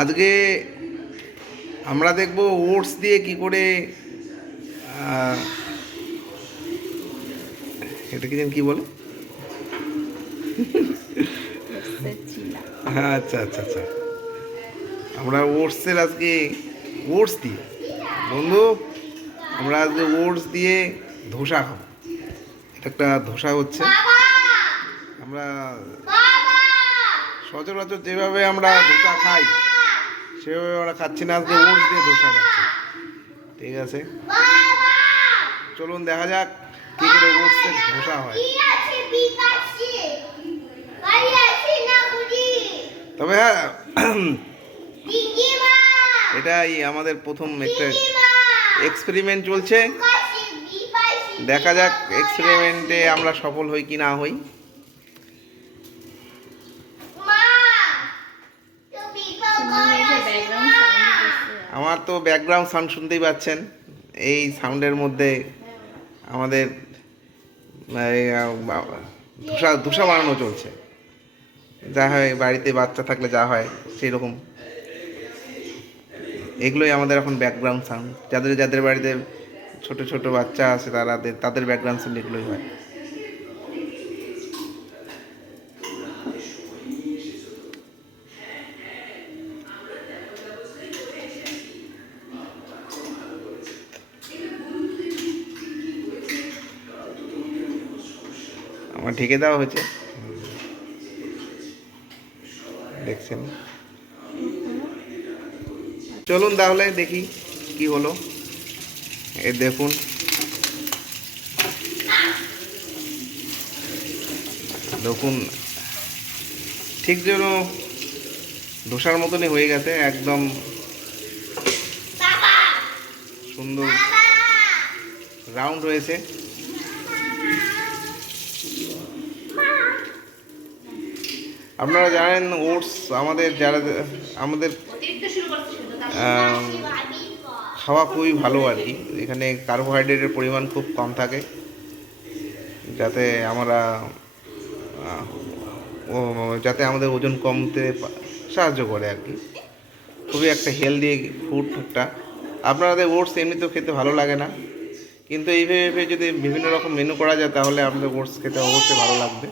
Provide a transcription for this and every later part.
আজকে আমরা দেখব ওটস দিয়ে কি করে এটা কি বলে? আচ্ছা আচ্ছা আচ্ছা, আমরা ওটসের আজকে ওটস দিয়ে বন্ধু আমরা আজকে ওটস দিয়ে ধোসা খাবো। এটা একটা ধোসা হচ্ছে, আমরা সচরাচর যেভাবে আমরা ধোসা খাই সেভাবে আমরা খাচ্ছি না, আজকে ওটস দিয়ে ধোসা খাচ্ছি। ঠিক আছে, চলুন দেখা যাক কি করে ওটসের ধোসা হয়। তবে হ্যাঁ, এটাই আমাদের প্রথম একটা এক্সপেরিমেন্ট চলছে, দেখা যাক এক্সপেরিমেন্টে আমরা সফল হই কি না হই। আমার তো ব্যাকগ্রাউন্ড সাউন্ড শুনতেই পাচ্ছেন, এই সাউন্ডের মধ্যে আমাদের ধোসা বানানো চলছে। যা হয় বাড়িতে বাচ্চা থাকলে যা হয় সেই রকম, এগুলোই আমাদের এখন ব্যাকগ্রাউন্ড সাউন্ড। যাদের যাদের বাড়িতে ছোট ছোট বাচ্চা আছে তাদের ব্যাকগ্রাউন্ড সাউন্ড এগুলোই হয়। আমার ঢেকে দেওয়া হয়েছে, দেখছেন। চলুন তাহলে দেখি কি হলো। এই দেখুন, দেখুন ঠিক যেন ধোসার মতনই হয়ে গেছে, একদম সুন্দর রাউন্ড হয়েছে। আপনারা জানেন ওটস আমাদের আমাদের খাওয়া খুবই ভালো আর কি। এখানে কার্বোহাইড্রেটের পরিমাণ খুব কম থাকে, যাতে আমাদের ওজন কমতে সাহায্য করে আর কি। খুবই একটা হেলদি ফুড একটা। আপনাদের ওটস এমনিতেও খেতে ভালো লাগে না, কিন্তু এইভাবে যদি বিভিন্ন রকম মেনু করা যায় তাহলে আপনাদের ওটস খেতে অবশ্যই ভালো লাগবে।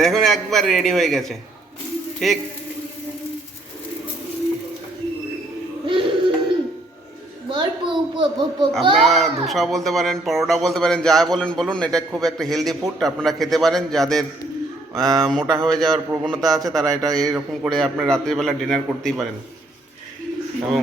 দেখুন একবার রেডি হয়ে গেছে, ঠিক আপনারা ধোসা বলতে পারেন, পরোটা বলতে পারেন, যা বলেন বলুন। এটা খুব একটা হেলদি ফুড, আপনারা খেতে পারেন। যাদের মোটা হয়ে যাওয়ার প্রবণতা আছে তারা এটা এরকম করে আপনার রাত্রিবেলা ডিনার করতেই পারেন। এবং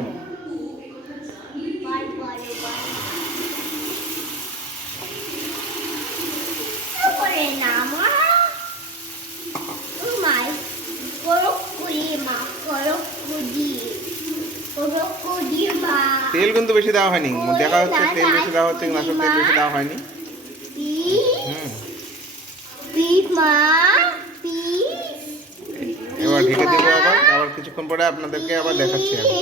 তেল কিন্তু বেশি দেওয়া হয়নি, দেখা হচ্ছে তেল বেশি দেওয়া হচ্ছে, কিন্তু তেল বেশি দেওয়া হয়নি। এবার ঢেকে দেবো, আবার কিছুক্ষণ পরে আপনাদেরকে আবার দেখাচ্ছি আমি।